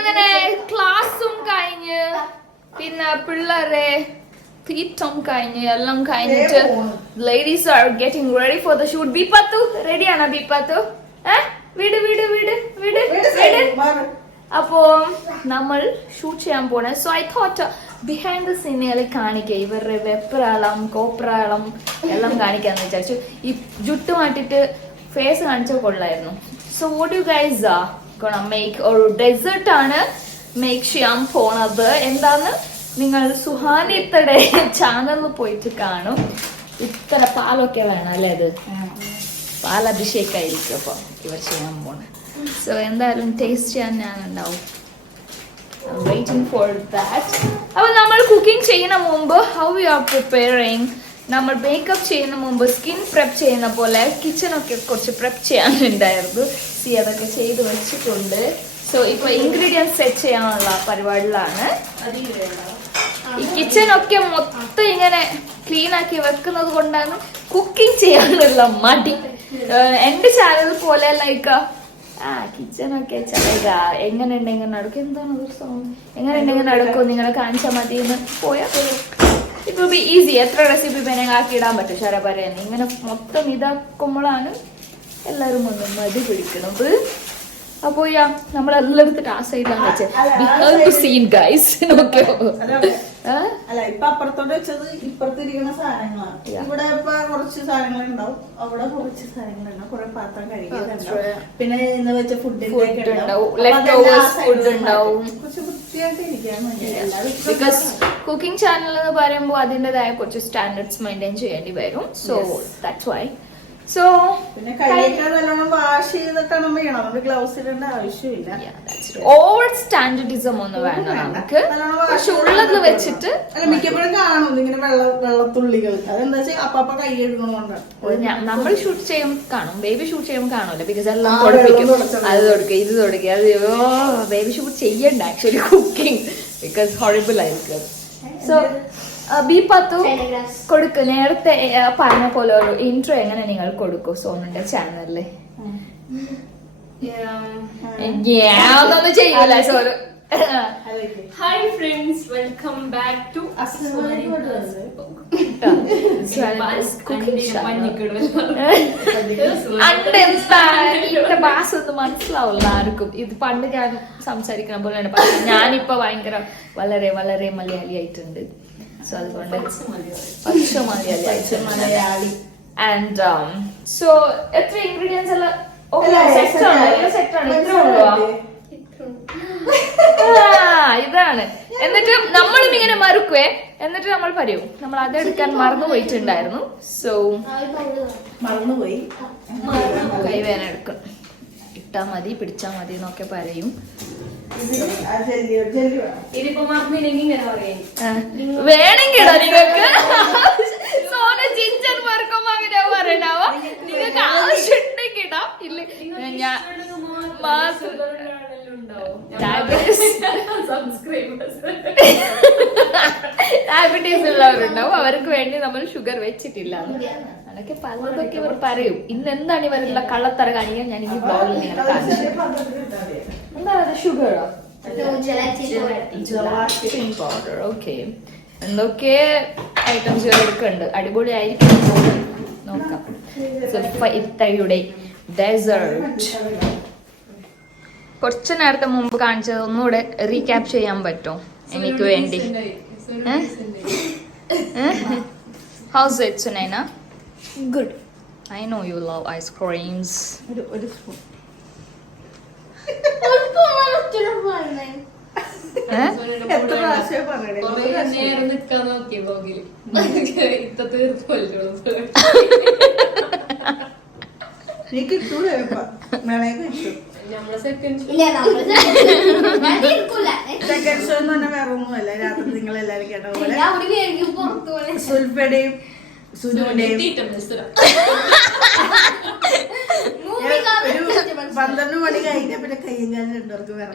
അങ്ങനെ ക്ലാസ്സും കഴിഞ്ഞ് പിന്നെ പിള്ളേരെ തീറ്റം കഴിഞ്ഞ് എല്ലാം കഴിഞ്ഞിട്ട് ladies are getting ready for the shoot. ബിപ്പത്തു റെഡിയാണോ ബിപ്പത്തു? വീട് വീട് വീട് വീട് വീട്. അപ്പോ നമ്മൾ ഷൂട്ട് ചെയ്യാൻ പോണേ. So I thought behind the സീനുകൾ കാണിക്കുക, ഇവരുടെ വെപ്രാളം കോപ്രാളം എല്ലാം കാണിക്കാന്ന് വിചാരിച്ചു. ഈ ജുട്ട് മാറ്റിട്ട് ഫേസ് കാണിച്ചാൽ കൊള്ളായിരുന്നു. So what you guys gonna make ഒരു ഡെസേർട്ട് ആണ് മേക്ക് ചെയ്യാൻ പോണത്. എന്താന്ന് നിങ്ങൾ സുഹാനിത്തയുടെ ചാനലിൽ പോയിട്ട് കാണും. ഇത്ര പാലൊക്കെ വേണം അല്ലേ? അത് പാലഭിഷേകമായിരിക്കും അപ്പൊ ഇവർ ചെയ്യാൻ പോണേ. സോ എന്തായാലും ടേസ്റ്റ് ചെയ്യാൻ ഞാൻ ഉണ്ടാവും. Waiting for that. അപ്പൊ നമ്മൾ കുക്കിംഗ് ചെയ്യുന്ന മുമ്പ് ഹൗ യു ആർ പ്രിപ്പയറിങ്, നമ്മൾ മേക്കപ്പ് ചെയ്യുന്ന മുമ്പ് സ്കിൻ പ്രെപ്പ് ചെയ്യുന്ന പോലെ കിച്ചണൊക്കെ കുറച്ച് പ്രെപ്പ് ചെയ്യാനുണ്ടായിരുന്നു. അതൊക്കെ ചെയ്ത് വെച്ചിട്ടുണ്ട്. സോ ഇപ്പൊ ഇൻഗ്രീഡിയൻസ് സെറ്റ് ചെയ്യാനുള്ള പരിപാടിയിലാണ്. ഈ കിച്ചണൊക്കെ മൊത്തം ഇങ്ങനെ ക്ലീൻ ആക്കി വെക്കുന്നത് കൊണ്ടാണ് കുക്കിംഗ് ചെയ്യാനുള്ള മടി. എന്റെ ചാനൽ പോലെ ലൈക്ക് കിച്ചണൊക്കെ ചടക എങ്ങനെ ഉണ്ടെങ്കിൽ നടക്കും. എന്താണ് ഒരു സൗണ്ട്? എങ്ങനെ ഉണ്ടെങ്കിൽ നടക്കും, നിങ്ങളെ കാണിച്ചാൽ മതി എന്ന് പോയാൽ ഇപ്പൊ ഈസി. എത്ര റെസിപ്പി വേണമെങ്കിൽ ആക്കി ഇടാൻ പറ്റും. ശര പറയാൻ ഇങ്ങനെ മൊത്തം ഇതാക്കുമ്പോഴാണ് എല്ലാരും ഒന്ന് മടി പിടിക്കണത്. അപ്പോ നമ്മളെല്ലായിടത്തും ആ സൈഡിലാണ് വെച്ചത്. Behind the scene guys. നോക്കിയോ? അല്ല ഇപ്പൊ അപ്പുറത്തോട്ട് വെച്ചത് ഇപ്പുറത്തിരിക്കുന്ന സാധനങ്ങളാണ്. ഇവിടെ ഇപ്പൊ കുറച്ച് സാധനങ്ങൾ ഉണ്ടാവും, അവിടെ കുറച്ച് സാധനങ്ങൾ ഉണ്ടാവും, കുറെ പാത്രം കഴുകിയിട്ടുണ്ടാവും, പിന്നെ ഇന്ന് വെച്ച ഫുഡിന്റെ കുറച്ച് വൃത്തിയായിട്ട് ഇരിക്കാൻ വേണ്ടി. ബിക്കോസ് കുക്കിംഗ് ചാനൽ എന്ന് പറയുമ്പോൾ അതിൻ്റെതായ കുറച്ച് സ്റ്റാൻഡേർഡ്സ് മെയിൻറ്റെയിൻ ചെയ്യേണ്ടി വരും. So that's why. സോ പിന്നെ കൈയൊക്കെ നല്ലോണം വാഷ് ചെയ്തിട്ടാണ് ചെയ്യണം. അതുകൊണ്ട് ഗ്ലൗസ് ഇടേണ്ട ആവശ്യമില്ല. ഓവർ സ്റ്റാൻഡേർഡിസം ഒന്നും വേണ്ട നമുക്ക്. പക്ഷെ ഉള്ളത് വെച്ചിട്ട് അല്ല മിക്കപ്പോഴും കാണും ഇങ്ങനെ വെള്ളത്തുള്ളികൾ. അതെന്താ വെച്ചാൽ അപ്പ കൈ കഴുകണോണ്ടാണ്. നമ്മൾ ഷൂട്ട് ചെയ്യും കാണും, ബേബി ഷൂട്ട് ചെയ്യുമ്പോൾ കാണൂല. ബിക്കോസ് എല്ലാം കൊടുപ്പിക്കും, അത് കൊടുക്കുക ഇത് കൊടുക്കുക. അത് ബേബി ഷൂട്ട് ചെയ്യണ്ട ആക്ച്വലി കുക്കിംഗ്, ബിക്കോസ് ഹൊറിബിൾ ആയിരിക്കും. സോ ബീപ്പത്തു കൊടുക്കും. നേരത്തെ പറഞ്ഞ പോലെ ഒരു ഇൻട്രോ എങ്ങനെ നിങ്ങൾ കൊടുക്കും സോനുന്റെ ചാനലില്? ഒന്നും ചെയ്യൂല Sonu. Hi friends, welcome back to ഭാഷ ഒന്നും മനസ്സിലാവില്ല ആർക്കും. ഇത് പണ്ട് ഞാൻ സംസാരിക്കുന്ന പോലെയാണ്. പക്ഷെ ഞാനിപ്പോ ഭയങ്കര വളരെ വളരെ മലയാളി ആയിട്ടുണ്ട്. സോ അതുകൊണ്ട് പക്ഷെ മലയാളി. ആൻഡ് സോ എത്ര ഇൻഗ്രീഡിയൻസ് എല്ലാം ഇതാണ്. എന്നിട്ട് നമ്മളും ഇങ്ങനെ മറുക്കുവേ, എന്നിട്ട് നമ്മൾ പറയും നമ്മൾ അതെടുക്കാൻ മറന്നു പോയിട്ടുണ്ടായിരുന്നു. സോ മറന്നുപോയി, കൈവേന എടുക്കും, ഇട്ടാ മതി പിടിച്ചാ മതി എന്നൊക്കെ പറയും. ഇതിപ്പോ മറന്നില്ലെങ്കിൽ ഇങ്ങനെ പറയും. വേണമെങ്കിടോ നിങ്ങൾക്ക് സോന ജിഞ്ചർ മറക്കുമ്പോ അങ്ങനെ പറയണ്ടാവോ? നിങ്ങൾക്ക് ആവശ്യമുണ്ടെങ്കിൽ ഇടാം. ഇല്ല ഞാൻ ഡയബറ്റീസ് ഉള്ളവരുണ്ടാവും, അവർക്ക് വേണ്ടി നമ്മൾ ഷുഗർ വെച്ചിട്ടില്ല. അതൊക്കെ പലതൊക്കെ ഇവർ പറയും. ഇന്ന് എന്താണ് ഇവരുള്ള കള്ളത്തറ കാണിക്കാൻ ഞാൻ ഈ ബ്ലോഗിൽ നിങ്ങൾ കാണിച്ചു. എന്താണ് ഷുഗറോ? പൗഡർ. ഓക്കെ, എന്തൊക്കെ ഐറ്റംസ് എടുക്കുന്നുണ്ട്. അടിപൊളി ആയിരിക്കും, നോക്കാം. ഇത്തയുടെ ഡെസേർട്ട് കുറച്ചു നേരത്തെ മുമ്പ് കാണിച്ചത് ഒന്നുകൂടെ റീക്യാപ്പ് ചെയ്യാൻ പറ്റുമോ എനിക്ക് വേണ്ടി? House it Sunaina? Good. I know you love ice creams. ഒരു സ്പൂൺ. എത്ര പ്രാവശ്യം പറയണേ? നേരം നിക്കാൻ നോക്കിയ പോകില് ഇത്ത തീർപ്പല്ലോ. നീ കിട്ടൂലേ വേണമെങ്കിൽ കിട്ടും. സെക്കൻഡ് ഷോ എന്ന് പറഞ്ഞാൽ വേറെ ഒന്നുമല്ല. രാത്രി നിങ്ങൾ എല്ലാരും കേട്ട പോലെ സുൽഫയുടെയും സുനുവിന്റെയും 12 മണി കഴിഞ്ഞ പിന്നെ കയ്യും കാലും രണ്ടുപേർക്ക് വേണം.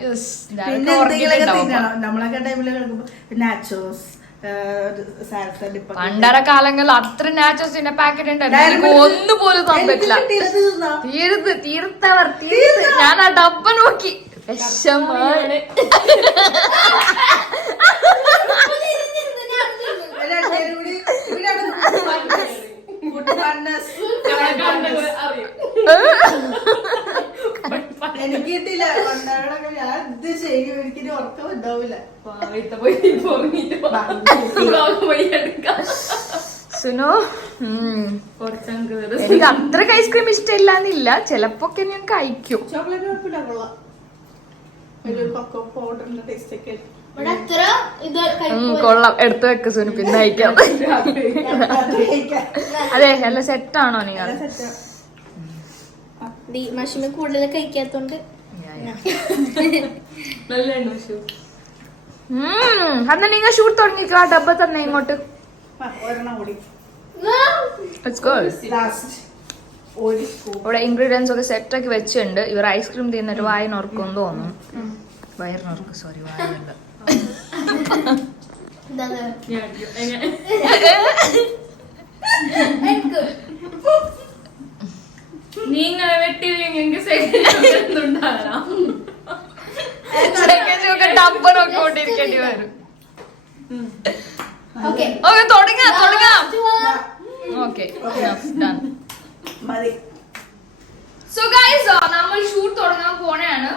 പിന്നെ എന്തെങ്കിലുമൊക്കെ തിന്നണം. നമ്മളൊക്കെ ടൈമിൽ കിടക്കുമ്പോ നാച്ചോസ്, പണ്ടര കാലങ്ങളിൽ അത്ര നാച്ചോസിന്റെ പാക്കറ്റ് ഉണ്ടായിരുന്നു, ഒന്നുപോലും തന്നിട്ടില്ല. തീർത്തവർ ഞാൻ ആ ഡബ്ബ നോക്കി വിഷമാണ്. എനിക്ക് കിട്ടില്ല കൊണ്ടാടൊക്കെ ഞാൻ ഇത് ചെയ്യും. എനിക്കിനി ഉറക്കം ഉണ്ടാവില്ല. സുനോ എനിക്ക് അത്രക്ക് ഐസ്ക്രീം ഇഷ്ടമില്ലാന്നില്ല, ചിലപ്പൊക്കെ ഞാൻ കഴിക്കും. ചോക്ലേറ്റ് കുഴപ്പമില്ല, കൊള്ളാം. ഒരു കൊക്കോ പൗഡറിന്റെ ടേസ്റ്റ് ഒക്കെ കൊള്ളാം. എടുത്തു വെക്ക സുനു, പിന്നെ കഴിക്കാം. അതെ, നല്ല സെറ്റാണോ നിങ്ങൾ? മഷിമ കൂടുതൽ കഴിക്കാത്തോണ്ട് അന്ന് നിങ്ങൾ ഷൂട്ട് തുടങ്ങിക്കോ. ആ ഡബ്ബ തന്നെ ഇങ്ങോട്ട്. ഒരെണ്ണം കൂടി ഇവിടെ ഇൻഗ്രീഡിയൻസ് ഒക്കെ സെറ്റ് ആക്കി വെച്ചിട്ടുണ്ട്. ഇവർ ഐസ്ക്രീം തിന്നിട്ട് വായനോർക്കും തോന്നും. വയറിനോർക്ക്, സോറി, വായനല്ല. നീങ്ങളെ വെട്ടിയില്ലെങ്കിൽ സെക്കൻഡ് ടമ്പറൊക്കെ കൊണ്ടിരിക്കേണ്ടി വരും. ഓക്കെ തുടങ്ങാം. ഓക്കെ, മതി. സോ ഗൈസ്, നമ്മൾ ഷൂട്ട് തുടങ്ങാൻ പോണെയാണ്.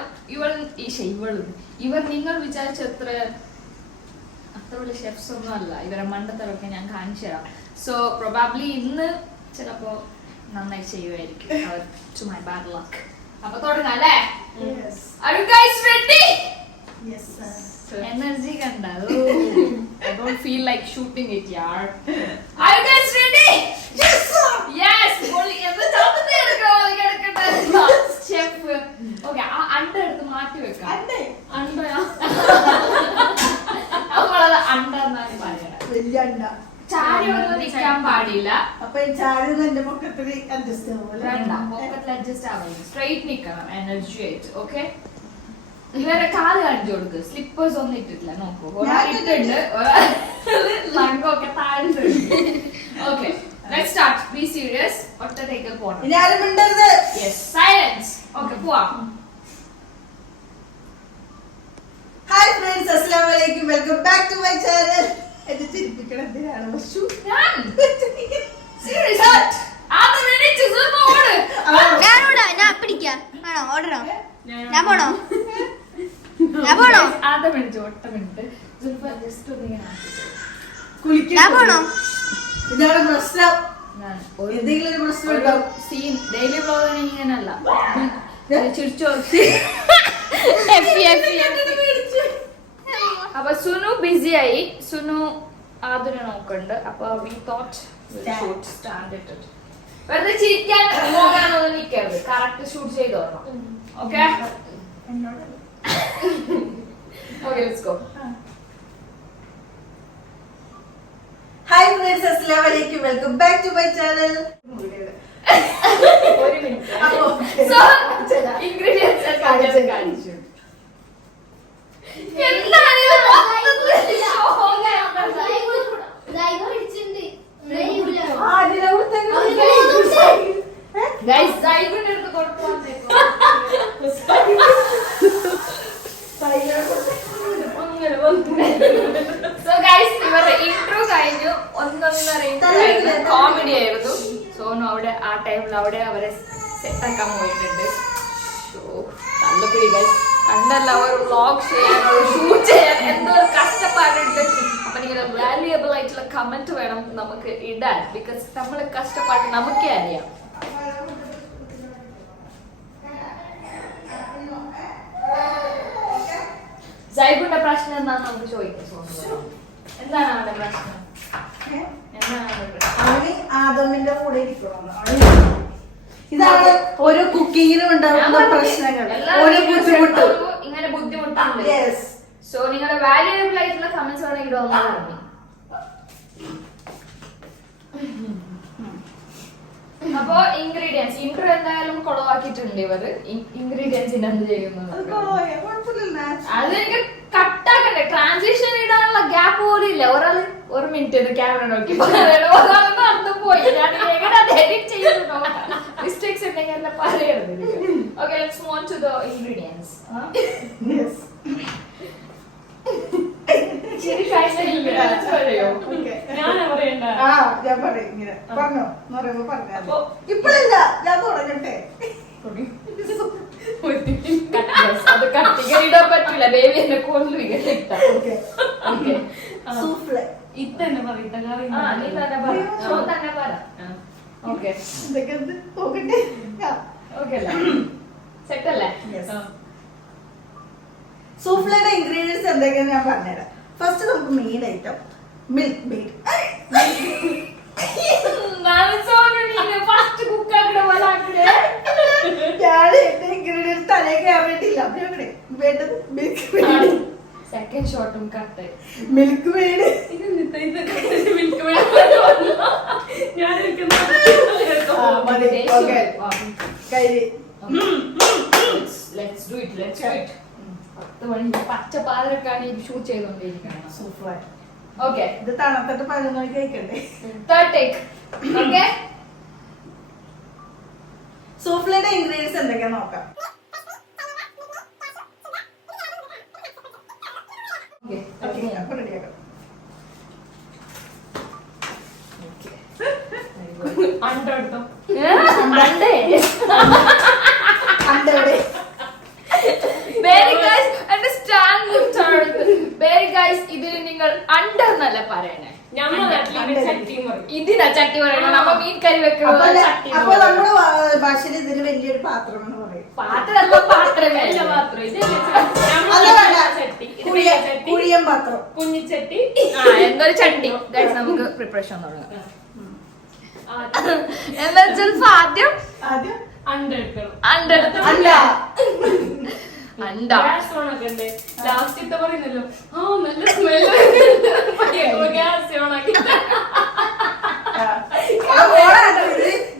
ഇവർ നിങ്ങൾ വിചാരിച്ച അത്ര വലിയ ഷെഫ്സ് ഒന്നും അല്ല. ഇവരെ മണ്ടത്തരൊക്കെ ഞാൻ കാണിച്ചു തരാം. സോ പ്രൊബാബ്ലി ഇന്ന് ചിലപ്പോ നന്നായി ചെയ്യുമായിരിക്കും. To my bad luck. അപ്പൊ തുടങ്ങാം അല്ലേ? Are you guys ready? Yes, sir. Energy kanda. I don't feel like shooting it, yaar. Are you guys ready? Yes, sir. Yes. Only enna chaapathe edukka chef. Okay, under eduthu maati vekka. Vande Under. അവളത് under എന്നാണ് പറയുന്നത്. വലിയ അണ്ട. ചാടി ഒന്നും നിൽക്കാൻ പാടില്ല. അപ്പൊ ഈ ചാടി എന്റെ പൊക്കത്തിൽ അഡ്ജസ്റ്റ് വേണ്ട, പോക്കറ്റിൽ അഡ്ജസ്റ്റ് ആവുന്നു. സ്ട്രെയിറ്റ് നിൽക്കണം, എനർജി ആയിട്ട്. ഓക്കെ, ഇവരെ കാല് കാണിച്ചു കൊടുക്ക്. സ്ലിപ്പേഴ്സ് ഒന്നും ഇട്ടിട്ടില്ല, നോക്കൂ. ഇട്ടുണ്ട്, ലങ്കൊക്കെ താഴ്ന്നിട്ടുണ്ട്. Okay, let's start. Be serious. ഒറ്റത്തേക്ക് പോണം. ഇനി ആരും മിണ്ടരുത്. Yes, silence. ഓക്കെ, പോവാം. ഹായ് ഫ്രണ്ട്സ്, അസ്സലാമു അലൈക്കും. Welcome back to my channel. എന്നെ ചിരിപ്പിക്കണം എന്തിനാണ്? സീരിയസ് ആദ്യം മിനിറ്റ് സൂം ഓട്. ഞാൻ പിടിക്കാം. ആണോ? ഓടണോ? ഞാൻ പോണോ? ഞാൻ പോണോ? ആദ്യം മിനിറ്റ്, ഒറ്റ മിനിറ്റ്. ജസ്റ്റ് ഒന്ന് ഇങ്ങനെ ഞാൻ പോണോ? ഇതാണ് പ്രശ്നം. ഞാൻ ഒരു എന്തെങ്കിലും ഒരു പ്രശ്നം ഉണ്ടാവും. സീൻ ഡെയിലി വ്ലോഗ് ഇങ്ങനല്ല. ചിരിച്ചോ. അപ്പൊ സുനു ബിസിയായി. സുനു ആദ്യം നോക്കണ്ട്. അപ്പൊ വി തോട്ട് സ്റ്റാൻഡ് ഇട്ടിട്ട് വെറുതെ ചിരിക്കാൻ പോകാനൊന്നും നിൽക്കരുത്. കറക്റ്റ് ഷൂട്ട് ചെയ്തോളണം. Okay, okay, let's go. Hi friends, അസ്സലാമു അലൈക്കും. Welcome back to my channel. ഒരു മിനിറ്റ്. സോ ഇൻഗ്രീഡിയൻസ് കാണിച്ചു. എന്താണ് ഇത് മൊത്തത്തിൽ ഗൈസ്, സൈബിന്റെ അടുത്ത് കൊടുക്കുവാന്നേക്കും. സോ ഗൈസ്, ഇവരുടെ ഇൻട്രോ കഴിഞ്ഞു. ഒന്നൊന്നര കോമഡി ആയിരുന്നു. സോനു അവിടെ ആ ടൈമിൽ അവിടെ അവരെ സെറ്റാക്കാൻ പോയിട്ടുണ്ട്. തല്ലപ്പിടി ഗൈസ്. കണ്ടല്ല, ഒരു വ്ലോഗ് ചെയ്യാൻ, ഒരു ഷൂട്ട് ചെയ്യാൻ എന്തോ ഒരു കഷ്ടപ്പാടുണ്ട്. അപ്പൊ നിങ്ങൾ വാല്യുബിൾ ആയിട്ടുള്ള കമന്റ് വേണം നമുക്ക് ഇടാൻ. ബിക്കോസ് നമ്മളെ കഷ്ടപ്പാട് നമുക്കേ അറിയാം. സൈബിന്റെ പ്രശ്നം എന്താന്ന് നമുക്ക് ചോദിക്കാം. സോനു, എന്താണ് അവന്റെ പ്രശ്നം? എന്താണ് അവന്റെ പ്രശ്നം? അവന് ആദമിന്റെ കൂടെ ഇരിക്കണം. ഇതാണ് ഓരോ കുക്കിങ്ങിനും ഉണ്ടാകുന്ന പ്രശ്നങ്ങൾ, ഓരോ ബുദ്ധിമുട്ടും. ഇങ്ങനെ ബുദ്ധിമുട്ടുണ്ട്. യെസ്. സോ നിങ്ങളുടെ വാല്യുബിൾ ആയിട്ടുള്ള കമന്റ്സ് ആണെങ്കിൽ ഇടുക. അപ്പൊ ഇൻഗ്രീഡിയൻസ് ഇൻട്രോ എന്തായാലും കൊളവാക്കിയിട്ടുണ്ട് ഇവര്. ഇൻഗ്രീഡിയൻസിന് എന്ത് ചെയ്യുന്നത് അതെനിക്ക് കട്ടാക്കണ്ടേ. ട്രാൻസിഷൻ ഇടാനുള്ള ഗ്യാപ്പ് പോലും ഇല്ല. ഒരാള് ഒരു മിനിറ്റ് ക്യാമറ നോക്കി ഒരാൾ നടന്നു പോയി. ഞാൻ എങ്ങനെ അത് എഡിറ്റ് ചെയ്യുന്നു. മിസ്റ്റേക്സ് ഉണ്ടെങ്കിൽ എല്ലാം പറയരുത്. Okay, let's move on to the ingredients. Yes. ശരി കഴിഞ്ഞില്ല പറയോ? ഞാനാ പറയണ്ട. ഞാൻ പറയും ഇങ്ങനെ പറഞ്ഞോ എന്ന് പറയുമ്പോ പറഞ്ഞാ അപ്പൊ ഇപ്പഴല്ല ഞാൻ തുടങ്ങട്ടെ. അത് കട്ടികരിടാൻ പറ്റില്ല, ബേബി എന്നെ കൊണ്ടു ഇട്ട. സൂഫ്ലെ ഇത്തന്നെ പറയട്ട നീ തന്നെ പറ, ഞാൻ തന്നെ പറ. ഓക്കെ എന്തൊക്കെ നോക്കട്ടെ. ഓക്കെ അല്ലേ, സെറ്റ് അല്ലേ? സൂഫ്ലയുടെ ഇൻഗ്രീഡിയൻസ് എന്തൊക്കെയാന്ന് ഞാൻ പറഞ്ഞുതരാം. ഫസ്റ്റ് നമുക്ക് main item milkmaid. First cook ആക്കണ പോലെ ആക്കണേ. ഞാൻ എന്റെ ഇൻഗ്രീഡിയൻസ് തലേ കയറിയിട്ടില്ല. അപ്പൊ ഞാൻ വേണ്ടത് മിൽക്ക് മെയ്ഡ്. സെക്കൻഡ് ഷോട്ടും cut. Milkmaid Let's do it. 10 മണി പച്ച പാതിരക്കാണ് ഷൂട്ട് ചെയ്തോണ്ടിരിക്കണം. സൂപ്പർ. ഓക്കെ, ഇത് തണുത്തിട്ട് 11 മണിക്ക് കഴിക്കണ്ടേ? Third take. ഓക്കെ, സൂഫ്ലയുടെ ഇൻഗ്രീഡിയൻസ് എന്തൊക്കെയാ നോക്കാം. അപ്പൊ റെഡിയാക്കാം. അണ്ടെടുത്തോ ഇതിൽ നിങ്ങൾ അണ്ടർ എന്നല്ല പറയണേ, ഇതിനാ ചട്ടി പറയണം. നമ്മ മീൻ കറി വെക്കുമ്പോ ചട്ടി. അപ്പൊ നമ്മുടെ ഭാഷയിൽ ഇതിന് വലിയൊരു പാത്രം എന്ന് പറയും. പാത്രമല്ല, പാത്രമേ അല്ല. പാത്രം കുഴിയൻ പാത്രം, കുഞ്ഞിച്ചട്ടി. എന്തൊരു ചട്ടി. Guys, നമുക്ക് പ്രിപ്പറേഷൻ തുടങ്ങാം. എന്താ വെച്ചാൽ ആദ്യം ആദ്യം അണ്ടെടുക്കണം. അല്ല അണ്ട ഗ്യാസ് ഓണാക്കണ്ടേ? ലാസ്റ്റ് പറയുന്നല്ലോ നല്ല സ്മെല്ല്. ഗ്യാസ് ഓണാക്കി.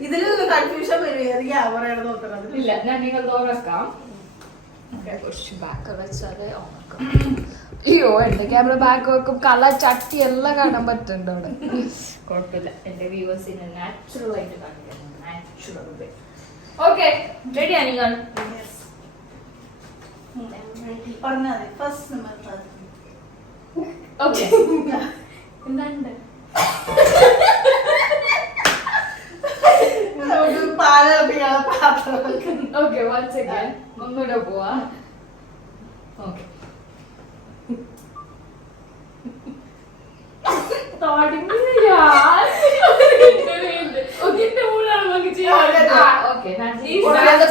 ഇതില് കൺഫ്യൂഷൻ വരും. ക്യാമറയാണ് നോക്കുന്നത്. ഇല്ല, ഞാൻ നിങ്ങൾ തുറക്കാം. കുറച്ച് ബാക്ക് വെച്ചാല് ഉണക്കാം. അയ്യോ, എന്റെ ക്യാമറ ബാക്ക് വെക്കും കളർ ചട്ടി എല്ലാം കാണാൻ പറ്റുന്നുണ്ട് അവിടെ. കുഴപ്പമില്ല, എന്റെ വ്യൂവേഴ്സിന് നാച്ചുറൽ ആയിട്ട് കാണിക്കുന്നു. നാച്ചുറൽ വേ. ഓക്കെ, റെഡിയാ നിങ്ങൾ? പറഞ്ഞാൽ മതി. ഫസ്റ്റ് നമ്മൾ ഓക്കെ, എന്താണ്ട് പാലിളപ്പിക്കാനുള്ള പാത്രം. ഓക്കെ, വൺ സെക്കൻഡ്, ഒന്നുകൂടെ പോവാ. ഓക്കെ,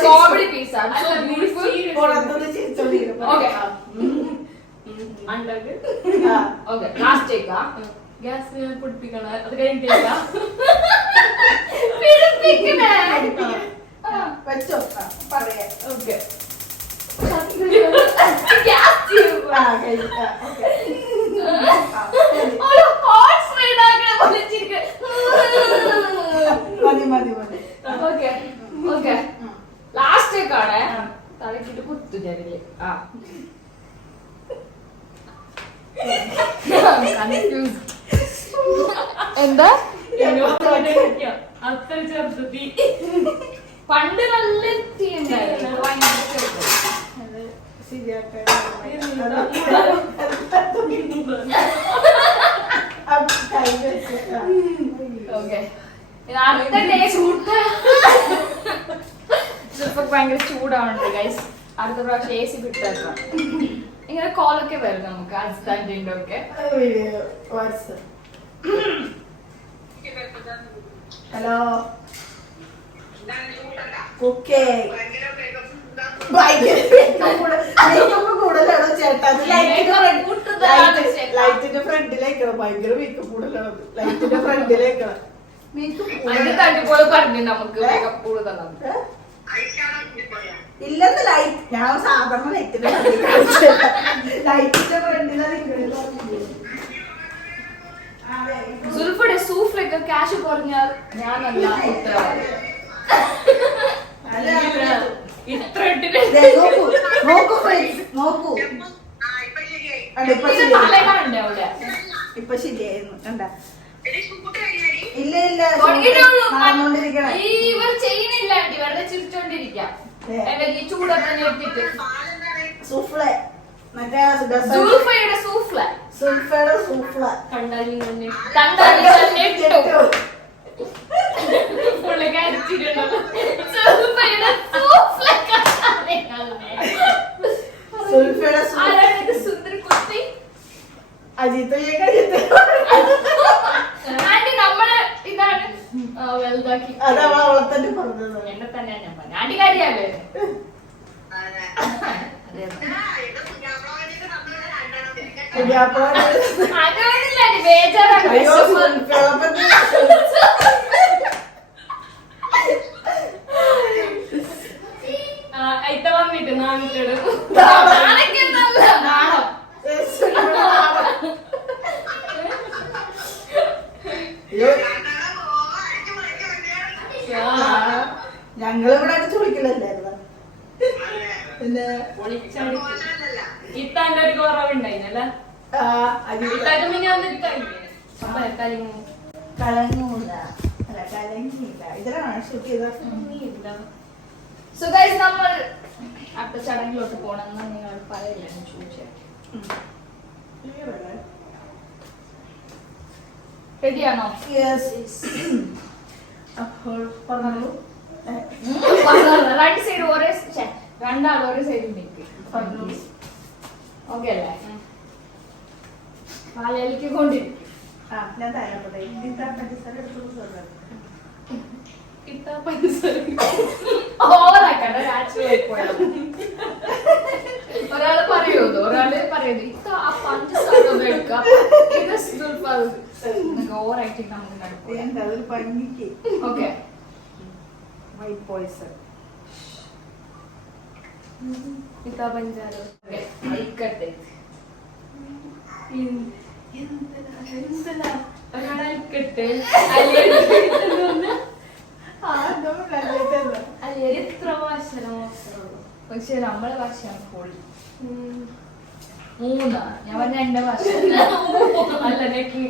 കോമഡി പീസാണ്. പുറത്തുനിന്ന് ചിരിച്ചോണ്ടിരിക്കും. ഓക്കെ, അണ്ടക്ക് ഓക്കെ, ലാസ്റ്റ് ടേക്കാ. ഗ്യാസ് പൊടിപ്പിക്കണം. അത് കഴിഞ്ഞിട്ടേക്കാ വെച്ചോ. പറയാ. ഓക്കെ, മതി മതി മതി. ഓക്കെ ഓക്കെ, ലാസ്റ്റ് ടേക്കാണ്. തലക്കിട്ട് കുത്തു ജനല്. എന്താ അത്ര ചെറുത്ത് തീ. പണ്ട് നല്ല തീ ഉണ്ടായിരുന്നു. ശരിയാക്കാൻ ഓക്കെ, അടുത്ത ഡേ ചൂട് ചിലപ്പോ ഭയങ്കര ചൂടാവുന്നുണ്ട് ഗൈസ്. അടുത്ത പ്രാവശ്യം AC വിട്ടേക്കാം. ഇങ്ങനെ കോളൊക്കെ വരും നമുക്ക് ഹസ്ബൻഡിന്റെ ഒക്കെ. ഹലോ, കുക്കേ കൂടുതലാണോ ചേട്ടാ? ലൈറ്റിന്റെ ഫ്രണ്ടിലേക്കണം. ഭയങ്കര മേക്കപ്പ് കൂടുതലാണ്. ലൈറ്റിന്റെ ഫ്രണ്ടിലേക്കണം. അതിന് തട്ടിപ്പോയി പറഞ്ഞു നമുക്ക് മേക്കപ്പ് കൂടുതലാണ്. ഇല്ലെന്ന് ലൈറ്റ്. ഞാൻ സാധാരണ ലൈറ്റിന്റെ ലൈറ്റിന്റെ ഫ്രണ്ടിലാണ്. സുൽഫയുടെ സൂഫിലൊക്കെ ക്യാഷ് കുറഞ്ഞാൽ ഞാനല്ല ഉത്തരവാദി. ഇത്ര ഇട്ടിട്ട് നോക്കൂ ഫ്രണ്ട്സ്, നോക്കൂ. ഇപ്പൊ ശരിയായിരുന്നു. കണ്ട ഇല്ല ഇല്ല തുടങ്ങിയിട്ടുള്ളൂ. നടന്നുകൊണ്ടിരിക്കണേ. ഈ ഇവർ ചെയ്യണില്ല ആന്റി, വെറുതെ ചിരിച്ചോണ്ടിരിക്കാം. ഈ ചൂടൊക്കെ നിർത്തിട്ട് സൂഫ്ലെ മറ്റേ സുൽഫയുടെ സൂഫ്ല സുൽഫയുടെ സൂഫ്ല കണ്ടാലും സുൽഫയുടെ സുന്ദരി കുട്ടി അജിത്ത് ആന്റി നമ്മള് ഇതാണ് വലുതാക്കി. അതാ അവളെ തന്നെ പറഞ്ഞത്. എന്നെ തന്നെ ഞാൻ പറഞ്ഞു. ആന്റി കാര്യല്ലേ? അങ്ങനെയല്ല ആന്റി, ബേജാറാണ്. അയ്യോ സുൽഫയുടെ പറ്റി അയിത്ത വന്നിട്ട് നാണിട്ടോട് നാണക്കേടല്ല, നാണം. ഞങ്ങളിവിടെ അടിച്ചു വിളിക്കലല്ലായിരുന്നു. പിന്നെ ഇത്താന്റെ ഒരു കുറവുണ്ടായിനല്ല അജിത്ത് ഇത്താന്റെ പിന്നെ വന്നിട്ട് കഴിഞ്ഞു കലങ്ങൂല. അല്ല കലങ്ങിയില്ല. ഇതിലാണ് ഷൂട്ട് ചെയ്ത. So guys, നമ്മൾ അടുത്ത ചടങ്ങിലോട്ട് പോണെന്ന് നിങ്ങൾ പറയില്ല ചോദിച്ചത്. റെഡിയാണോ? അപ്പോൾ പറഞ്ഞോളൂ. രണ്ട് സൈഡ് ഒരേ രണ്ടാൾ ഒരേ സൈഡിൽ നിൽക്ക്. ഓക്കെ അല്ലേ? പാലയിലേക്ക് കൊണ്ടിരിക്കും. ഞാൻ തയ്യാറട്ടെ. ഇത്ത പഞ്ചസാര എടുത്തു സാർ. ഇത്താ പഞ്ചസാര ഓവറാക്കണ്ട, നാച്ചുറൽ പോയാൽ ഒരാള് പറയൂതോ, ഒരാള് പറയുന്നത് ഇത്ത ആ പഞ്ചസാര ഒന്ന് എടുക്കാം. ഇത് ഓവറായിട്ട് നമുക്ക് നടക്കും. അതൊരു ഭംഗിക്ക്. Okay, white poison. ഇത്താ പഞ്ചാര ആയിക്കട്ടെ. ഒരാളായിക്കട്ടെ എത്ര ഭാഷ പക്ഷെ നമ്മളെ ഭാഷയാണ് പൊളി. മൂന്നാ ഞാൻ പറഞ്ഞ എന്റെ ഭാഷ അല്ല നെക്ക്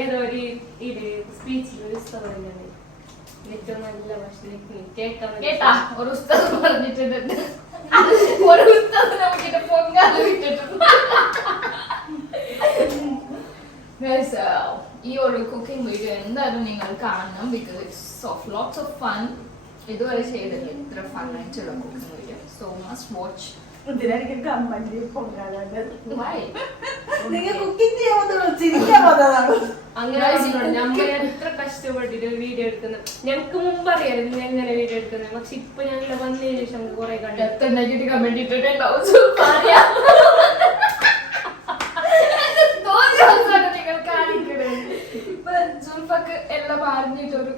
ഏതോ ഒരു ഇത് സ്പീച്ചിൽ ഒരു സ്ഥലം ഏറ്റവും നല്ല ഭാഷ കേട്ടാ കേട്ടാ. ഒരു ഉസ്താദ് പറഞ്ഞിട്ടുണ്ട്, ഒരു ഉസ്താദ് നമുക്കിട്ട് പൊങ്കാല വിട്ടിട്ടുണ്ട്. Guys, ഈ ഒരു കുക്കിംഗ് വീഡിയോ എന്തായാലും നിങ്ങൾ കാണണം. Because it's of lots of fun. ഇതുവരെ ചെയ്തില്ല ഇത്ര ഫൺ ആയിട്ടുള്ള cooking video. So must watch. ഇതിനായിരിക്കും കമ്മന്റി പൊങ്കാലുണ്ട്. Why? നിങ്ങൾ കുക്കിംഗ് ചെയ്യാൻ വന്നതാണ്, ചിരിക്കാൻ വന്നതാണ്. അങ്ങനെ നമ്മൾ എത്ര കഷ്ടപ്പെട്ടിട്ട് വീഡിയോ എടുക്കുന്നത്. ഞങ്ങൾക്ക് മുമ്പ് അറിയാമായിരുന്നു ഞാൻ എങ്ങനെ വീഡിയോ എടുക്കുന്നത്. പക്ഷെ ഇപ്പൊ ഞാൻ ഇവിടെ വന്നതിന് ശേഷം കുറെ കണ്ടു എത്തുണ്ടാക്കിയിട്ട് കമന്റ് ഇട്ടിട്ടുണ്ടാവും. നിങ്ങൾ കാണിക്കണേ. ഇപ്പൊ സുൽഫക്ക് എല്ലാം അറിഞ്ഞിട്ടൊരു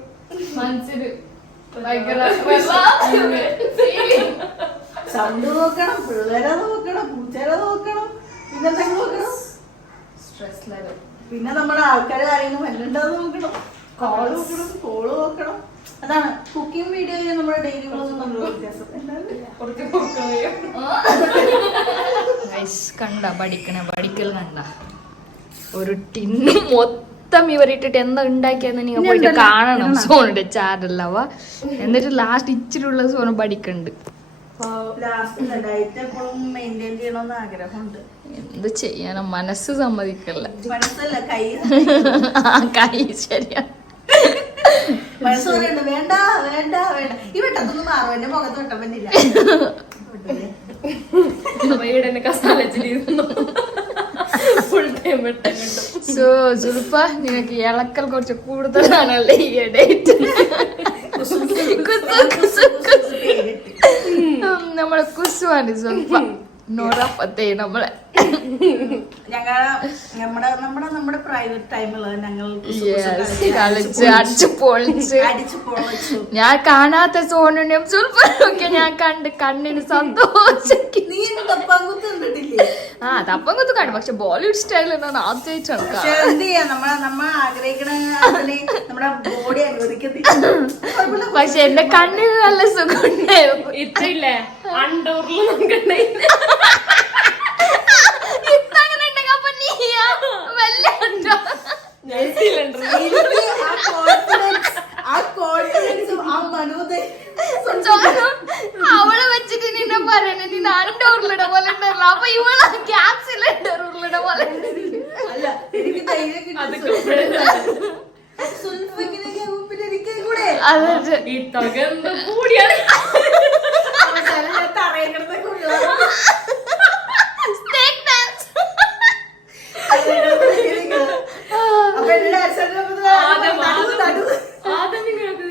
മനസ്സിന് ഭയങ്കര ഫീലിംഗ്. സൗണ്ട് നോക്കണം, പിള്ളേരെ നോക്കണം, പൂച്ചേരെ നോക്കണം, പിന്നെ എന്തെങ്കിലും നോക്കണം. Stress level. പിന്നെ നമ്മുടെ ആൾക്കാരെ കാര്യങ്ങൾ വല്ലണ്ടാന്ന് നോക്കണം, കോള് നോക്കണം, കോള് നോക്കണം. അതാണ് കുക്കിംഗ് വീഡിയോ നമ്മുടെ ഡെയിലി വ്ളോഗും തമ്മിലുള്ള വ്യത്യാസം. കുറച്ച് നോക്കുകയും കണ്ട പഠിക്കൽ കണ്ട ഒരു ടിന്ന് മൊത്തം ഇവരിട്ടിട്ട് എന്താ ഉണ്ടാക്കിയെന്ന് നിങ്ങൾ പോയിട്ട് കാണണം. സോണിന്റെ ചാനലവ. എന്നിട്ട് ലാസ്റ്റ് ഇച്ചിരി ഉള്ള സോണ് പഠിക്കണ്ട്. ലാസ്റ്റ് ഡയറ്റ് എപ്പോഴും മെയിൻറ്റെയിൻ ചെയ്യണമെന്ന് ആഗ്രഹമുണ്ട്. എന്ത് ചെയ്യാനും മനസ്സ് സമ്മതിക്കല്ല. മനസ്സല്ല, കൈ. കൈ ശരിയാ. മനസ്സ് പറയുന്നുണ്ട് വേണ്ട വേണ്ട വേണ്ട. ഈ വെട്ടത്തൊന്നും മാറും, എന്റെ മുഖത്ത് വെട്ടം പറ്റില്ല. ഇവിടെ തന്നെ കസാലച്ചിരിക്കുന്നു ഫുൾ ടൈം വെട്ടം കണ്ടു. സോ സുൽഫ, നിനക്ക് ഇളക്കൽ കുറച്ച് കൂടുതലാണല്ലേ ഈ ഡേറ്റ്. നമ്മളെ കുസുവാണ് സുൽഫ. നോറപ്പത്തേ നമ്മളെ നമ്മുടെ പ്രൈവറ്റ് ടൈമില് ഞങ്ങൾ കളിച്ച് അടിച്ചു പൊളിച്ച്. ഞാൻ കാണാത്ത സോണിനും സുൽഫനൊക്കെ ഞാൻ കണ്ട് കണ്ണിന് സന്തോഷിക്കും. നീ തപ്പാങ്കുത്ത് കണ്ടിട്ടില്ലേ? ആ തപ്പം കുത്ത് കാണും. പക്ഷെ ബോളിവുഡ് സ്റ്റൈലിലാണ് ആദ്യമായിട്ടാണ്. പക്ഷെ എന്ത് ചെയ്യാ, നമ്മൾ ആഗ്രഹിക്കണ നമ്മുടെ ബോഡി അനുവദിക്കത്തില്ല. പക്ഷെ എന്റെ കണ്ണിന് നല്ല സുഖം ഉണ്ടായിരുന്നു. ഇത്തില്ലേ അണ്ടൂറിൽ നോക്കണ്ടായില്ല. ഇത്തങ്ങനെ ഉണ്ടെങ്കിൽ അപ്പൊ നീയാ വലിയ ഞാൻ സിലിണ്ടർ ആ കോഴി ഗ്യാസ് സിലിണ്ടർ ഉള്ളിട പോലെ. അല്ല എനിക്ക് ധൈര്യം കിട്ടും. സുൽഫ ഇങ്ങനെയൊക്കെ ആകുമ്പോ പിന്നെ എനിക്കത് കൂടെ അതെ ഈ തകർന്ന് കൂടിയാണ് അവസാനം ഞാൻ തറയിൽ കിടന്ന് കൊള്ളാം. Snake dance. അപ്പൊ എന്റെ ഡാൻസ് ആദ്യം നിങ്ങൾക്ക്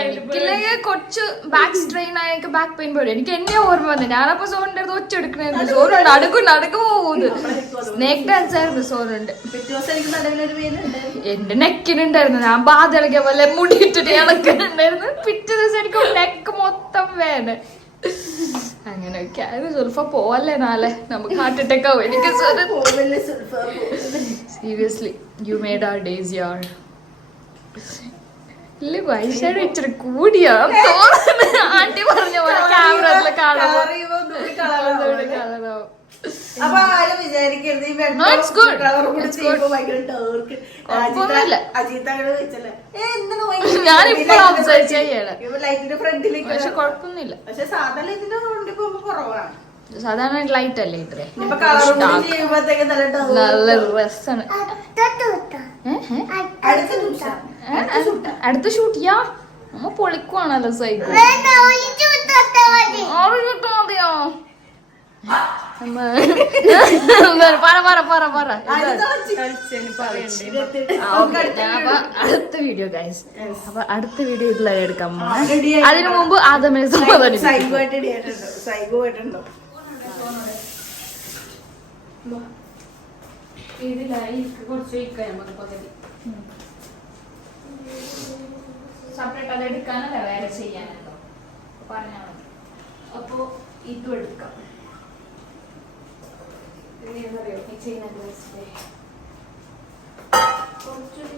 എനിക്കില്ലെങ്കിൽ കുറച്ച് ബാക്ക് സ്ട്രെയിൻ ആയൊക്കെ ബാക്ക് പെയിൻ പോലെ എനിക്ക് എന്നെ ഓർമ്മ വന്നു. ഞാനപ്പോ സോറിന്റെ അടുത്ത് ഒച്ച എടുക്കണായിരുന്നു. സോറ് നടുക്ക് പോകുന്നു. സ്നേക്ക് ഡാൻസ് ആയിരുന്നു സോറുണ്ട്. പിറ്റേ ദിവസം എനിക്ക് നടുവിലൊരു വേലുണ്ട്. എന്റെ നെക്കിനുണ്ടായിരുന്നു. ഞാൻ ബാധളക്കിയ പോലെ മുടിയിട്ടിട്ട് ഇളക്കുന്നുണ്ടായിരുന്നു. പിറ്റേ ദിവസം എനിക്ക് നെക്ക് മൊത്തം വേന. അങ്ങനെയൊക്കെ ആയിരുന്നു. സുൽഫ പോവല്ലേ നാളെ നമുക്ക് ഹാർട്ട് അറ്റാക്ക് ആവും. എനിക്ക് പോവല്ലേ സുൽഫ, പോവല്ലേ. Seriously you made our days യാർ. ഇല്ല വൈശാഖ ഇച്ചിരി കൂടിയാ തോന്നുന്നു. ആന്റി പറഞ്ഞ പോലെ ക്യാമറ കാണാമോ. അപ്പൊ ആരും വിചാരിക്കരുത് ഈ No, it's good. കളർ കൂടി It's ചെയ്യുമ്പോ ഭയങ്കര ഡാർക്ക്. കുഴപ്പമൊന്നുമില്ല. അജിത്ത് അങ്ങനെ വെച്ചല്ലേ ഞാനിപ്പോ ഒബ്സർവ് ചെയ്യണം. ലൈറ്റിന്റെ ഫ്രണ്ടിലേക്ക്. പക്ഷെ കുഴപ്പമൊന്നുമില്ല. പക്ഷെ സാധാ ലൈറ്റിന്റെ ഫ്രണ്ടിൽ പോകുമ്പോ കുറവാണ്. സാധാരണ ലൈറ്റ് അല്ലേ ഇത്രേ. ഇപ്പൊ കളർ കൂടി ചെയ്യുമ്പോഴത്തേക്ക് നല്ല dark. നല്ല രസാണ്. അടുത്ത ഷൂട്ട് ചെയ്യാ നമ്മ പൊളിക്കുവാണല്ലോ സൈക്കിൾ. മതിയോ പറ അടുത്ത വീഡിയോ ഗൈസ്. അപ്പൊ അടുത്ത വീഡിയോ ഇതിൽ എടുക്കാം. അതിനു മുമ്പ് ആദ്യമേ ഇതിലായി കുറച്ച് വയ്ക്കാം നമുക്ക് പകുതി. സെപ്പറേറ്റ് അത് എടുക്കാനല്ല വേറെ ചെയ്യാനുണ്ടോ പറഞ്ഞാൽ മതി. അപ്പൊ ഇതും എടുക്കാം. അറിയോ ഈ ചെയ്യുന്ന ഡ്രസ്സിലെ കുറച്ചൊരു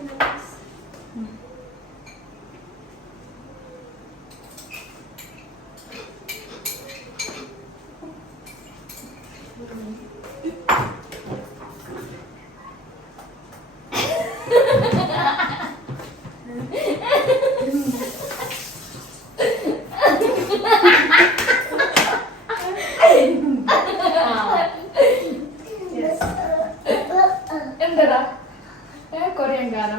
എന്താ കൊറിയൻ ഗാന.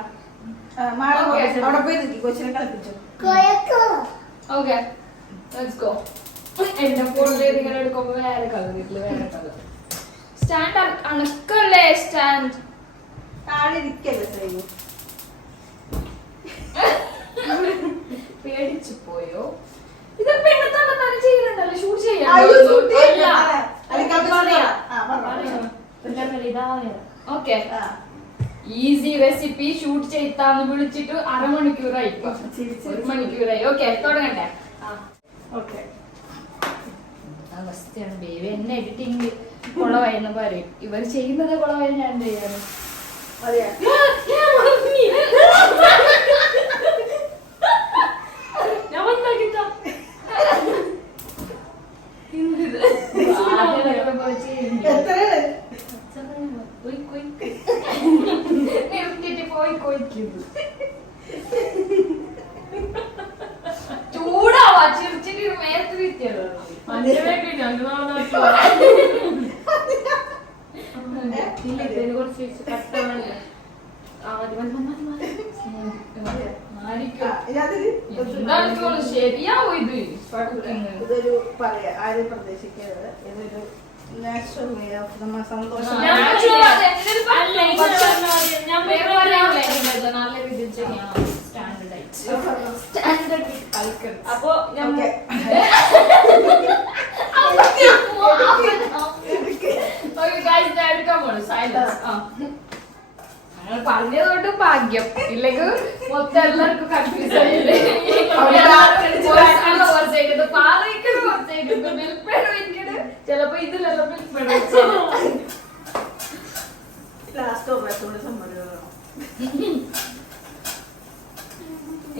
അവിടെ പോയി നിൽക്കി കൊച്ചിനെ കളിപ്പിച്ചു. Okay let's go. എന്റെ ഫോണിൽ ഇങ്ങനെ എടുക്കുമ്പോ വേറെ കളർ ഇതില് വേറെ കളർ. Stand അണക്കല്ലേ stand. താഴെ ഇരിക്കല്ലേ സൈബു. പേടിച്ചു പോയോ? ഇത് പെണ്ണുത്താൻ ചെയ്യുന്നുണ്ടല്ലോ ഷൂട്ട് ചെയ്യാൻ. ഓക്കെ ഈസി റെസിപ്പി ഷൂട്ട് ചെയ്താന്ന് വിളിച്ചിട്ട് അരമണിക്കൂറായി. 1 മണിക്കൂറായി. ഓക്കെ തുടങ്ങട്ടെ. അവസ്ഥയാണ് ബേബി. എന്നെ എഡിറ്റിംഗ് കുളവായെന്ന് പറയും. ഇവർ ചെയ്യുന്നത് കുളവായി ഞാൻ എന്ത് ചെയ്യാനും. ചൂടാവാ ചിരിച്ചിട്ട് മേത്ത് വിറ്റത്. കുറച്ച് കട്ട ശരിയാവോ ഇത്? ഇതൊരു പറയാ ആരും പ്രതീക്ഷിക്കരുത്. ഇതൊരു നാച്ചുറൽ വേ ഓഫ് നമ്മ സന്തോഷം. അപ്പൊ പറഞ്ഞതുകൊണ്ട് ഭാഗ്യം. ഇല്ലെങ്കിൽ മൊത്തം എല്ലാവർക്കും കൺഫ്യൂസ് ആയില്ലേ. ചിലപ്പോ ഇതിലെല്ലാം ലാസ്റ്റ് ഓപ്പറേഷനോട് സമ്മതിക്കണം.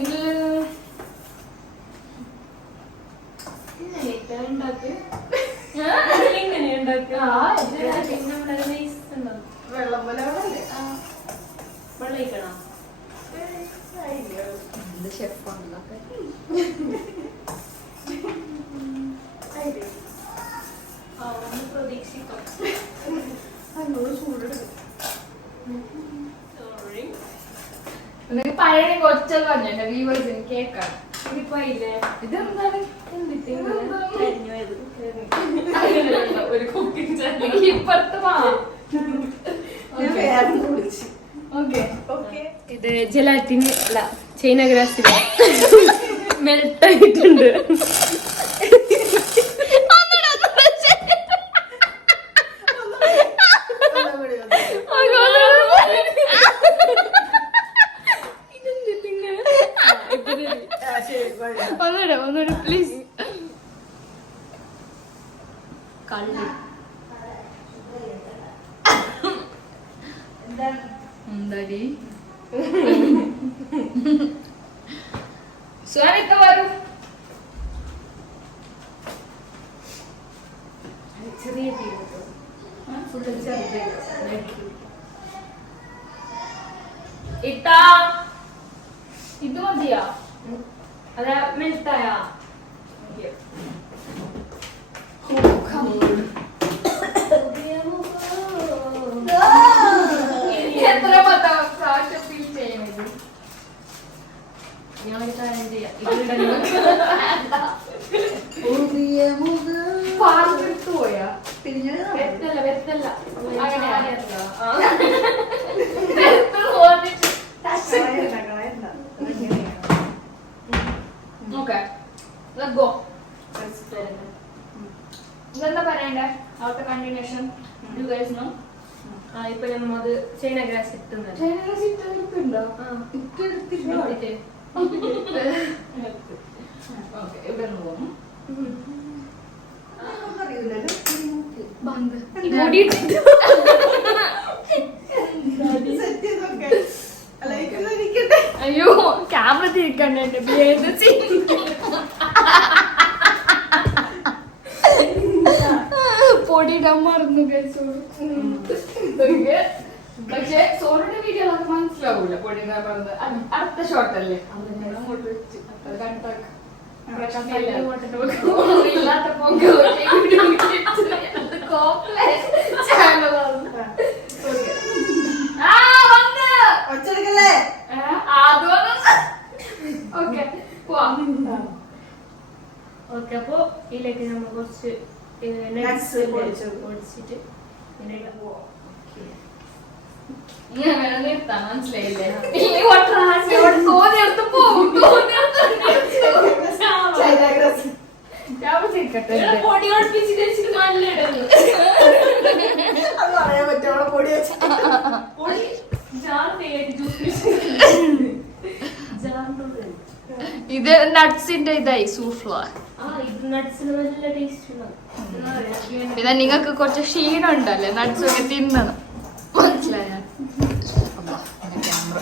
ഇങ്ങനെ വെള്ളം പോലെ വെള്ളമല്ലേ? വെള്ളയിക്കണോ? എന്ത് ഷെഫാണല്ലോ. ആ നിനക്ക് പഴയ കൊച്ച പറഞ്ഞു എന്റെ വ്യൂവേഴ്സിന് കേൾക്കാം. ഇതിപ്പോ ഇല്ലേ ഇതെന്താണ്? ഒരു കുക്കിംഗ് ചാനൽ ഇപ്പുറത്ത് വാ. ഓക്കെ ഇത് ജലാറ്റിന് അല്ല ചൈന ഗ്രാസിൽ മെൽട്ട് ആയിട്ടുണ്ട്. ഒന്നുകൂടെ പ്ലീസ്. കള്ളി എന്താടി സുഹാനിത്ത വരും. ചെറിയ ഫുള്ള് ഇത്താ ഇത് മതിയാ? അതാ മെൽട്ടായാ എത്ര പ്രാവശ്യം ഫീൽ ചെയ്യുന്നത്? ഞാൻ ഒരു കാര്യം ചെയ്യാം. ഇതിടല്ലോ പാർട്ടിട്ട് പോയാ വെത്തല്ല വെത്തല്ല അങ്ങനെയാ? Okay go. ഇതെന്താ പറയണ്ടേ അവിടുത്തെ കണ്ടിന്യൂഷൻ? You guys no. ഇപ്പൊ നമ്മത് ചൈന ഗ്രാസ് ഇട്ടുന്നത് ഇവിടെ പോകും. അയ്യോ ക്യാമറ തിരിക്കണ്ട എന്റെ പൊടിയിടാൻ മറന്നു പക്ഷെ സോറിന്റെ വീഡിയോ നമുക്ക് മനസ്സിലാവൂല പൊടിയിടാൻ പറഞ്ഞത്. അടുത്ത ഷോട്ടല്ലേ അങ്ങോട്ട് വെച്ച് അത് കണ്ടാക്ക ഓക്കെ. അപ്പൊ ഇതിലേക്ക് നമ്മൾ കുറച്ച് നട്ട്സ് പൊടിച്ചിട്ട് ഇങ്ങനെ നിർത്താൻ മനസ്സിലായില്ലേ? പൊടി ഒളിപ്പിച്ചിട്ട് വെച്ചിട്ട് നല്ല ഇടുന്നു. ഇത് നട്ട്സിന്റെ ഇതായി സൂഫ്ല. ഇത് നട്ട്സിന് നല്ല ടേസ്റ്റ് ഉണ്ടാവും. പിന്നെ നിങ്ങൾക്ക് കുറച്ച് ക്ഷീണം ഉണ്ടല്ലേ നട്ട്സ് ഒക്കെ തിന്നണം, മനസ്സിലായ? ക്യാമറ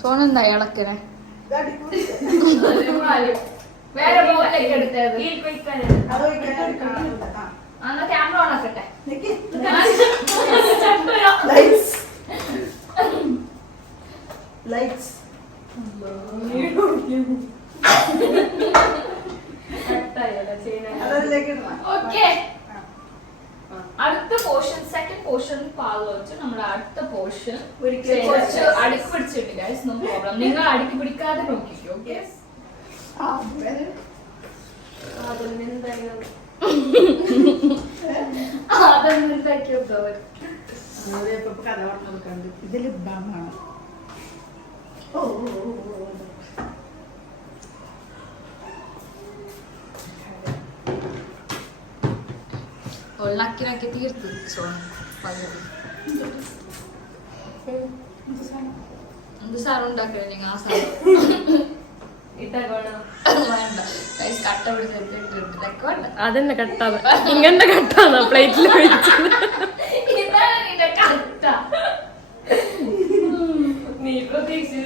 സോണെന്താ ഇളക്കനെ വേറെ ബോട്ടിലേക്ക് എടുത്തത്. എന്നാ ക്യാമറ ഓൺ ആക്കട്ടെ. Lights okay. അടുത്ത പോർഷൻ സെക്കൻഡ് പോർഷൻ പാല് വെച്ച് നമ്മുടെ അടുത്ത പോർഷൻ കുറച്ച് അടുക്കി പിടിച്ചിട്ട് ഗൈസ്, നോ പ്രോബ്ലം. നിങ്ങൾ അടുക്കി പിടിക്കാതെ നോക്കിക്കോ. ഓക്കെ അതൊന്നും എന്തായാലും അതൊന്നും എന്താക്കിയോ കഥ പറഞ്ഞത് ഇതിൽ ബാമാണ്. ഒള്ളാക്കിനൊക്കെ തീർത്തു സോൺ എന്ത് സാധനം ഉണ്ടാക്കണേ നിങ്ങൾ? ആ സാധനം വേണ്ട ഗൈസ്, കട്ട പിടിച്ചിട്ട് വേണ്ട. അതന്നെ കട്ടാണ്, ഇങ്ങനത്തെ കട്ടാണ് പ്ലേറ്റിൽ വെച്ചത്. ഇതാണ് നിന്റെ കട്ട. നീ പ്രത്യേകിച്ച്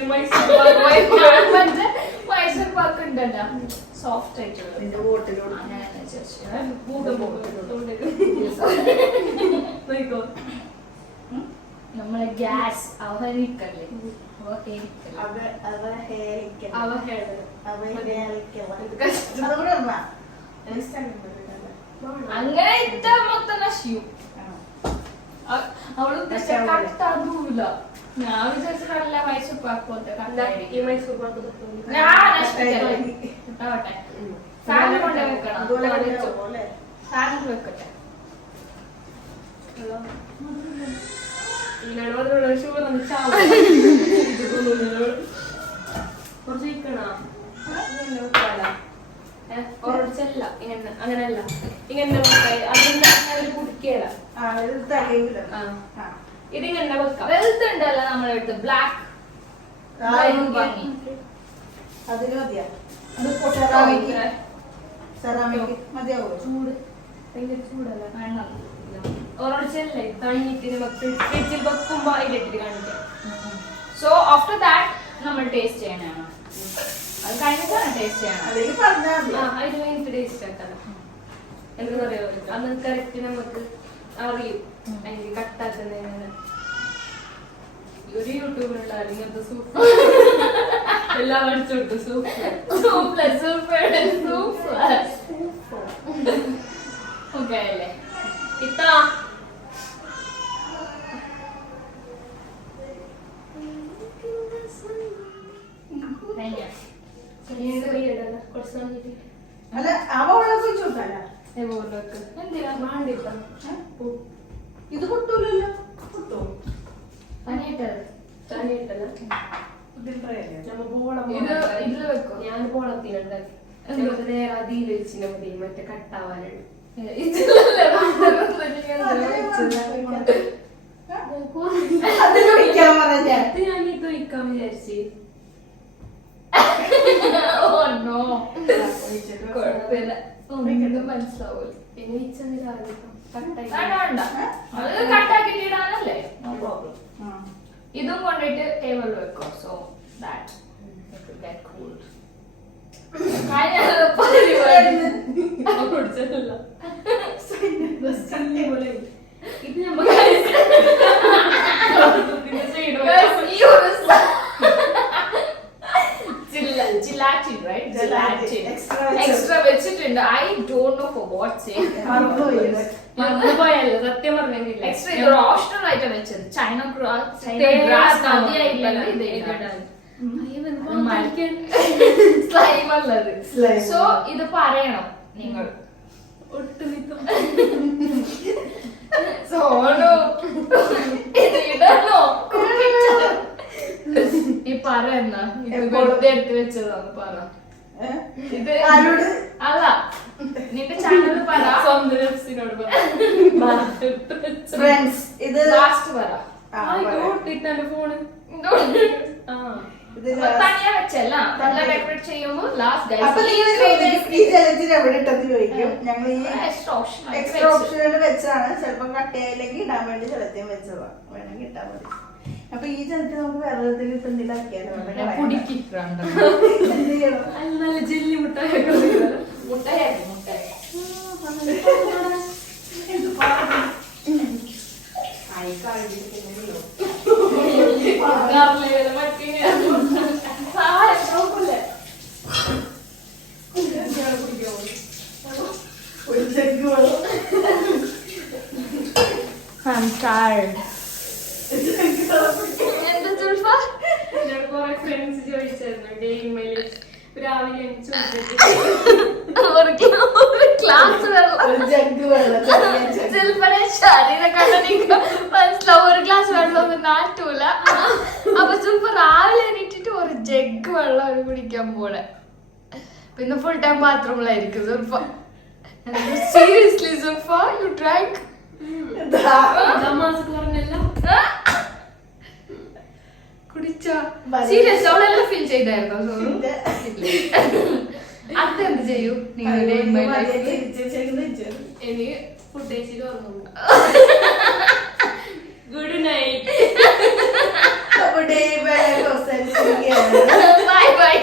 മൈസൂർ പാക്ക് ഉണ്ടല്ലോ സോഫ്റ്റ് ആയിട്ടുള്ളത്. നിന്റെ വോട്ടിലോട് നമ്മളെ ഗ്യാസ് അവഹരിക്കല്ലേ? അങ്ങനെ ഇട്ട മൊത്തം നശിയും. അവള് ഉദ്ദേശിച്ച കട്ടൂല. ഞാൻ വിചാരിച്ചു നല്ല മൈസൂർ പാക്ക് പോലത്തെ ഈ മൈസൂർ പാക്ക് സാധനം കൊണ്ടേ വെക്കണം. സാധനം വെക്കട്ടെ. കുറച്ച് ഇക്കണോ ഒരച്ചല്ല ഇങ്ങനെ അങ്ങനെയല്ല ഇങ്ങനെ അതിന്റെ കുടിക്കല ഇതിങ്ങനെ വെക്കാം. വെൽത്ത് ഉണ്ടല്ലോ നമ്മളെ അടുത്ത് ബ്ലാക്ക്. അതിന് മതിയാ സെറാമിക് മതിയാവോ? ചൂട് ഭയങ്കര ചൂടല്ല. വേണം. ഒരച്ചല്ലേ തണിയിട്ട് ഫ്രിഡ്ജിൽ വെക്കുമ്പോ അതിലിട്ടിട്ട് കാണിക്കാം. സോ ആഫ്റ്റർ ദാറ്റ് നമ്മൾ ടേസ്റ്റ് ചെയ്യാനാണ്. അത് കഴിഞ്ഞിട്ടാണ് ടേസ്റ്റ് ചെയ്യണം. അല്ലെങ്കിൽ പറഞ്ഞാൽ മതി. അതിന് വേണ്ടിട്ട് ടേസ്റ്റ് ആക്കണം. എന്താ പറയാ അന്ന് കറക്റ്റ് നമുക്ക് അറിയും അതിന് കട്ടാക്കുന്നതിന്. ഒരു യൂട്യൂബിലുണ്ടാവും ഇങ്ങനത്തെ സൂപ്പ് എല്ലാം അടിച്ചു കൊടുത്തു. സൂപ്പ് ഓക്കെ അല്ലേ? ഇത്താ കുറച്ച് നന്നിട്ട് അല്ല അവ വെള്ളം കുഴിച്ചു കൊടുക്കാനാ എന്തിനാ വേണ്ടിട്ടാ ഇത് പൊട്ടൂലല്ലോ. പൊട്ടോ തനിയിട്ടല്ല ഇതില് വെക്കും. ഞാൻ പോളത്തിനുണ്ടാക്കി നേരെ അതിൽ വെച്ചിന് മതി മറ്റേ കട്ടാവാനുണ്ട്. അതിനൊഴിക്കാൻ പറഞ്ഞ ഞാൻ ഇത് ഒഴിക്കാൻ വിചാരിച്ച് കുഴപ്പമില്ല, ഒന്നും മനസ്സിലാവൂല. പിന്നെ ഇച്ചെന്തിനാണ് കട്ടായി അത് കട്ടാക്കിട്ടിടാനല്ലേ? No problem. ഇതും കൊണ്ടിട്ട് ടേബിളിൽ വെക്കോ. So that get cooled. ഇത് നമുക്ക് എക്സ്ട്രാ വെച്ചിട്ടുണ്ട്. I don't know for what sake. പോയല്ലോ സത്യം പറഞ്ഞില്ല. എക്സ്ട്രാ ഇത് ഓപ്ഷണൽ ആയിട്ട് വെച്ചത്. ചൈന ഗ്രാസ് മതിയായില്ലല്ലോ ഇത് സ്ലൈം ഉള്ളത്. സോ ഇത് പറയണം നിങ്ങൾ. ഒട്ടുമിക്ക സോണു ഇത് ഇടണോ? ഈ പറ എന്നാ ഇത് വെറുതെ എടുത്ത് വെച്ചതാന്ന് പറ. ഇത് അല്ല, നിന്റെ ചാനൽ പറ. സ്വന്തം നഫ്സിനോട് ഫ്രണ്ട്സ് ഇത് ലാസ്റ്റ് പറ. ഇട്ടെ ഫോണ് ഇത് തനിയാ വെച്ചല്ല, നല്ല ഡെക്കറേറ്റ് ചെയ്യുമ്പോ ലാസ്റ്റ് അപ്പൊ ഈ ജലത്തിൽ എവിടെ ഇട്ടെന്ന് ചോദിക്കും. ഞങ്ങൾ ഈ എക്സ്ട്രാ എക്സ്ട്രാ ഓപ്ഷനുകൾ വെച്ചതാണ്. ചിലപ്പോ കട്ടയിലേക്ക് ഇടാൻ വേണ്ടി ജലത്തിൽ വെച്ചതാ. വേണമെങ്കിൽ ഇട്ടാ മതി. അപ്പൊ ഈ ജലത്തിൽ നമുക്ക് വെള്ളത്തിൽ ഇട്ട് എന്തിലാക്കിയാലോ എന്ത് ചെയ്യണം? നല്ല ജെല്ലി മുട്ടായി ഒരു ജഗ് വെള്ളം. I'm tired. എന്താ സുൽഫ? എന്നോട് കുറെ ഫ്രണ്ട്സ് ചോദിച്ചായിരുന്നു ഡെയിൻമേല് രാവിലെ എനിക്ക് ഒരു ഗ്ലാസ് വെള്ളം. ഒരു ജഗ് വെള്ളം. സുൽഫയുടെ ശരീരം കണ്ട നിനക്ക് മനസ്സിലാവും ഒരു ഗ്ലാസ് വെള്ളം ഒന്നും നാട്ടൂല. അപ്പൊ സുൽഫ രാവിലെ എണീറ്റിട്ട് ഒരു ജഗ് വെള്ളം കുടിക്കാൻ പോലെ. പിന്നെ ഫുൾ ടൈം ബാത്റൂമിലായിരിക്കും Sulfa. Seriously Sulfa, you drank? Mask പറഞ്ഞല്ലോ കുടിച്ച സീരിയസ് അവളെല്ലാം ഫീൽ ചെയ്തായിരുന്നോ? അതെന്ത് ചെയ്യൂ നിങ്ങളുടെ എനിക്ക് ഫുഡ് കഴിച്ചിട്ട് ഉറങ്ങുന്നു. Good night. Bye bye.